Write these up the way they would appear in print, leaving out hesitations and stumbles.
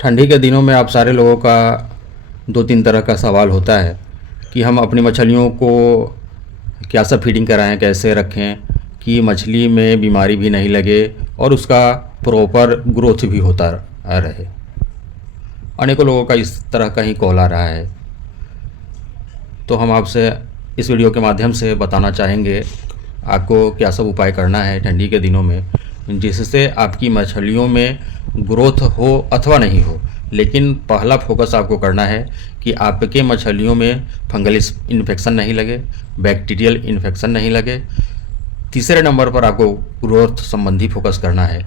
ठंडी के दिनों में आप सारे लोगों का दो तीन तरह का सवाल होता है कि हम अपनी मछलियों को क्या सब फीडिंग कराएं, कैसे रखें कि मछली में बीमारी भी नहीं लगे और उसका प्रॉपर ग्रोथ भी होता रहे। अनेकों लोगों का इस तरह का ही कॉल आ रहा है। तो हम आपसे इस वीडियो के माध्यम से बताना चाहेंगे आपको क्या सब उपाय करना है ठंडी के दिनों में, जिससे आपकी मछलियों में ग्रोथ हो अथवा नहीं हो। लेकिन पहला फोकस आपको करना है कि आपके मछलियों में फंगल इन्फेक्शन नहीं लगे, बैक्टीरियल इन्फेक्शन नहीं लगे। तीसरे नंबर पर आपको ग्रोथ संबंधी फोकस करना है,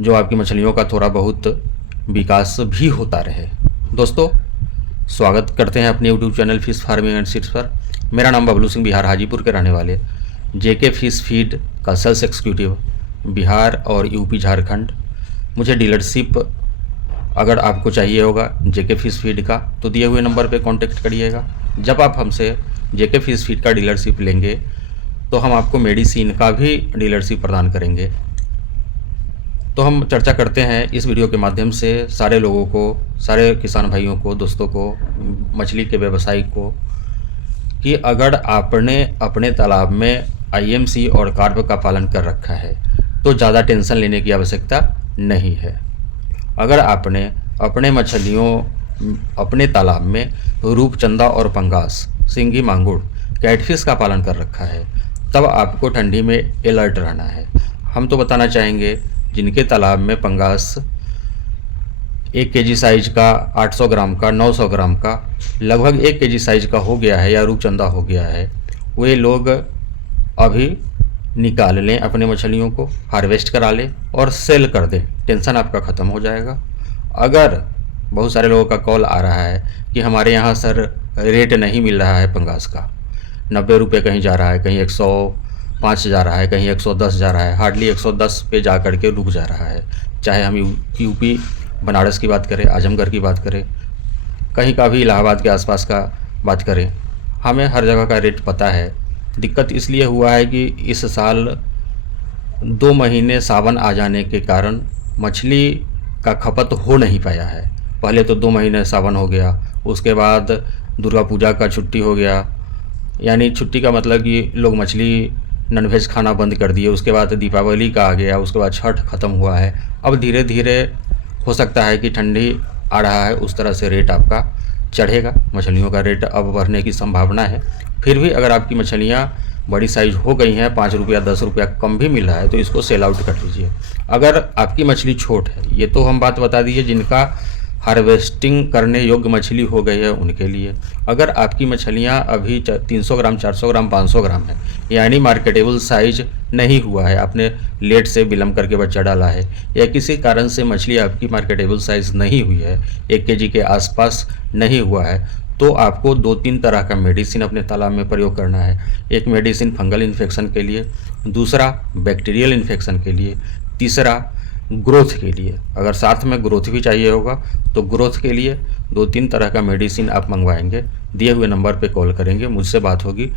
जो आपकी मछलियों का थोड़ा बहुत विकास भी होता रहे। दोस्तों, स्वागत करते हैं अपने YouTube channel fish farming and seeds पर। मेरा नाम बबलू सिंह, बिहार हाजीपुर के रहने वाले, जेके फिश फीड का सेल्स एग्जीक्यूटिव बिहार और यूपी झारखंड। मुझे डीलरशिप अगर आपको चाहिए होगा जेके फिश फीड का तो दिए हुए नंबर पे कांटेक्ट करिएगा। जब आप हमसे जेके फिश फीड का डीलरशिप लेंगे तो हम आपको मेडिसिन का भी डीलरशिप प्रदान करेंगे। तो हम चर्चा करते हैं इस वीडियो के माध्यम से सारे लोगों को, सारे किसान भाइयों को, दोस्तों को, मछली के व्यवसायी को, कि अगर आपने अपने तालाब में आईएमसी और कार्ब का पालन कर रखा है तो ज़्यादा टेंशन लेने की आवश्यकता नहीं है। अगर आपने अपने मछलियों अपने तालाब में रूपचंदा और पंगास, सिंगी, मांगुर, कैटफिश का पालन कर रखा है, तब आपको ठंडी में अलर्ट रहना है। हम तो बताना चाहेंगे जिनके तालाब में पंगास 1 केजी साइज का, 800 ग्राम का, 900 ग्राम का, लगभग 1 केजी साइज का हो गया है या रूपचंदा हो गया है, वे लोग अभी निकाल लें अपने मछलियों को, हार्वेस्ट करा लें और सेल कर दें। टेंशन आपका ख़त्म हो जाएगा। अगर बहुत सारे लोगों का कॉल आ रहा है कि हमारे यहाँ सर रेट नहीं मिल रहा है पंगास का, 90 रुपये कहीं जा रहा है, कहीं 105 जा रहा है, कहीं 110 जा रहा है, हार्डली 110 पे जा कर के रुक जा रहा है। चाहे हम यूपी बनारस की बात करें, आजमगढ़ की बात करें, कहीं का भी इलाहाबाद के आसपास का बात करें, हमें हर जगह का रेट पता है। दिक्कत इसलिए हुआ है कि इस साल 2 महीने सावन आ जाने के कारण मछली का खपत हो नहीं पाया है। पहले तो 2 महीने सावन हो गया, उसके बाद दुर्गा पूजा का छुट्टी हो गया, यानी छुट्टी का मतलब कि लोग मछली नॉनवेज खाना बंद कर दिए। उसके बाद दीपावली का आ गया, उसके बाद छठ ख़त्म हुआ है। अब धीरे धीरे हो सकता है कि ठंडी आ रहा है, उस तरह से रेट आपका चढ़ेगा। मछलियों का रेट अब बढ़ने की संभावना है। फिर भी अगर आपकी मछलियाँ बड़ी साइज हो गई हैं, 5 रुपया 10 रुपया कम भी मिल रहा है, तो इसको सेल आउट कर लीजिए। अगर आपकी मछली छोट है, ये तो हम बात बता दीजिए जिनका हार्वेस्टिंग करने योग्य मछली हो गई है उनके लिए। अगर आपकी मछलियाँ अभी 300 ग्राम, 400 ग्राम, 500 ग्राम है, यानी मार्केटेबल साइज नहीं हुआ है, आपने लेट से विलम्ब करके बच्चा डाला है, या किसी कारण से मछली आपकी मार्केटेबल साइज नहीं हुई है, 1 केजी के आसपास नहीं हुआ है, तो आपको 2-3 तरह का मेडिसिन अपने तालाब में प्रयोग करना है। एक मेडिसिन फंगल इन्फेक्शन के लिए, दूसरा बैक्टीरियल इन्फेक्शन के लिए, तीसरा ग्रोथ के लिए। अगर साथ में ग्रोथ भी चाहिए होगा तो ग्रोथ के लिए 2-3 तरह का मेडिसिन आप मंगवाएंगे। दिए हुए नंबर पे कॉल करेंगे, मुझसे बात होगी,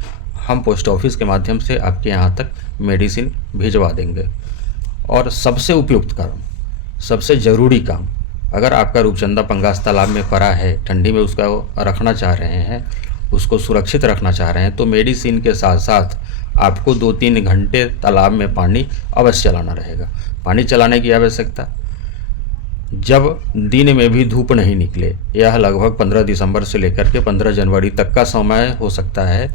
हम पोस्ट ऑफिस के माध्यम से आपके यहाँ तक मेडिसिन भिजवा देंगे। और सबसे उपयुक्त काम, सबसे ज़रूरी काम, अगर आपका रूपचंदा पंगास तालाब में पड़ा है, ठंडी में उसका रखना चाह रहे हैं, उसको सुरक्षित रखना चाह रहे हैं, तो मेडिसिन के साथ साथ आपको 2-3 घंटे तालाब में पानी अवश्य चलाना रहेगा। पानी चलाने की आवश्यकता जब दिन में भी धूप नहीं निकले, यह लगभग 15 दिसंबर से लेकर के 15 जनवरी तक का समय हो सकता है।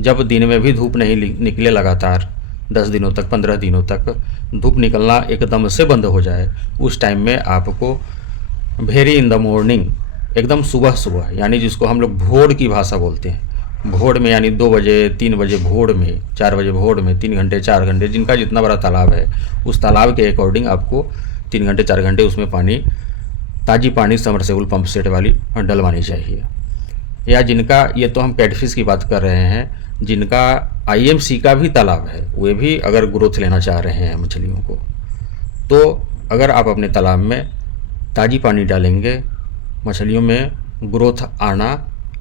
जब दिन में भी धूप नहीं निकले, लगातार 10 दिनों तक, 15 दिनों तक धूप निकलना एकदम से बंद हो जाए, उस टाइम में आपको वेरी इन द मॉर्निंग, एकदम सुबह सुबह, यानी जिसको हम लोग भोर की भाषा बोलते हैं, भोर में, यानी 2 बजे 3 बजे भोर में, 4 बजे भोर में, 3 घंटे 4 घंटे, जिनका जितना बड़ा तालाब है उस तालाब के अकॉर्डिंग आपको 3 घंटे 4 घंटे उसमें पानी, ताज़ी पानी समरसेबल पंप सेट वाली डलवानी चाहिए। या जिनका, ये तो हम कैटफिश की बात कर रहे हैं, जिनका आईएमसी का भी तालाब है, वे भी अगर ग्रोथ लेना चाह रहे हैं मछलियों को, तो अगर आप अपने तालाब में ताज़ी पानी डालेंगे, मछलियों में ग्रोथ आना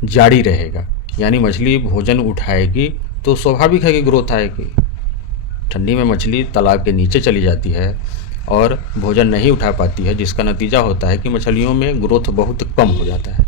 जारी रहेगा। यानी मछली भोजन उठाएगी तो स्वाभाविक है कि ग्रोथ आएगी। ठंडी में मछली तालाब के नीचे चली जाती है और भोजन नहीं उठा पाती है, जिसका नतीजा होता है कि मछलियों में ग्रोथ बहुत कम हो जाता है।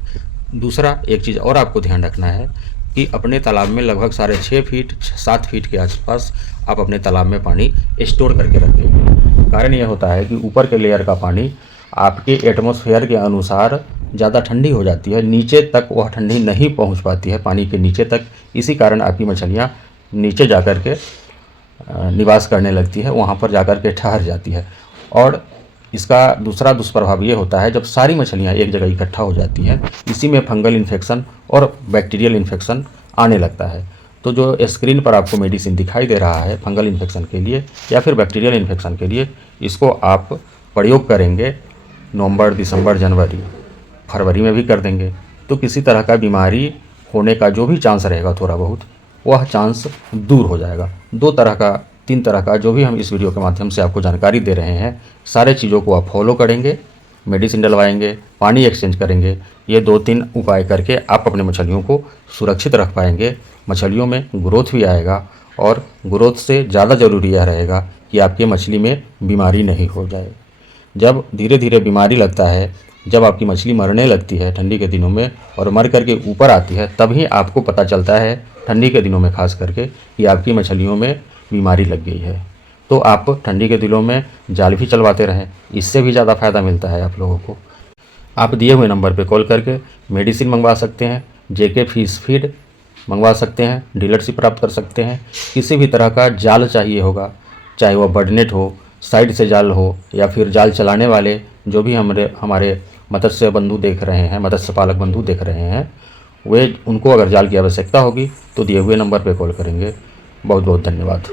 दूसरा एक चीज़ और आपको ध्यान रखना है कि अपने तालाब में लगभग 6.5 फीट 7 फीट के आसपास आप अपने तालाब में पानी स्टोर करके रखें। कारण यह होता है कि ऊपर के लेयर का पानी आपके एटमॉस्फेयर के अनुसार ज़्यादा ठंडी हो जाती है, नीचे तक वह ठंडी नहीं पहुंच पाती है पानी के नीचे तक। इसी कारण आपकी मछलियां नीचे जाकर के निवास करने लगती है, वहाँ पर जाकर के ठहर जाती है। और इसका दूसरा दुष्प्रभाव ये होता है, जब सारी मछलियाँ एक जगह इकट्ठा हो जाती हैं, इसी में फंगल इन्फेक्शन और बैक्टीरियल इन्फेक्शन आने लगता है। तो जो स्क्रीन पर आपको मेडिसिन दिखाई दे रहा है फंगल इन्फेक्शन के लिए या फिर बैक्टीरियल इन्फेक्शन के लिए, इसको आप प्रयोग करेंगे नवंबर, दिसंबर, जनवरी, फरवरी में भी कर देंगे तो किसी तरह का बीमारी होने का जो भी चांस रहेगा थोड़ा बहुत, वह चांस दूर हो जाएगा। 3 तरह का जो भी हम इस वीडियो के माध्यम से आपको जानकारी दे रहे हैं, सारे चीज़ों को आप फॉलो करेंगे, मेडिसिन डलवाएंगे, पानी एक्सचेंज करेंगे। ये 2-3 उपाय करके आप अपने मछलियों को सुरक्षित रख पाएंगे। मछलियों में ग्रोथ भी आएगा और ग्रोथ से ज़्यादा ज़रूरी यह रहेगा कि आपकी मछली में बीमारी नहीं हो जाए। जब धीरे धीरे बीमारी लगता है, जब आपकी मछली मरने लगती है ठंडी के दिनों में और मर करके ऊपर आती है, तभी आपको पता चलता है ठंडी के दिनों में खास करके कि आपकी मछलियों में बीमारी लग गई है। तो आप ठंडी के दिनों में जाल भी चलवाते रहें, इससे भी ज़्यादा फ़ायदा मिलता है आप लोगों को। आप दिए हुए नंबर पर कॉल करके मेडिसिन मंगवा सकते हैं, जेके फिश फीड मंगवा सकते हैं, डीलरशिप प्राप्त कर सकते हैं। किसी भी तरह का जाल चाहिए होगा, चाहे वह बर्डनेट हो, साइड से जाल हो या फिर जाल चलाने वाले जो भी हमारे मत्स्य बंधु देख रहे हैं, मत्स्य पालक बंधु देख रहे हैं, वे उनको अगर जाल की आवश्यकता होगी तो दिए हुए नंबर पर कॉल करेंगे। बहुत बहुत धन्यवाद।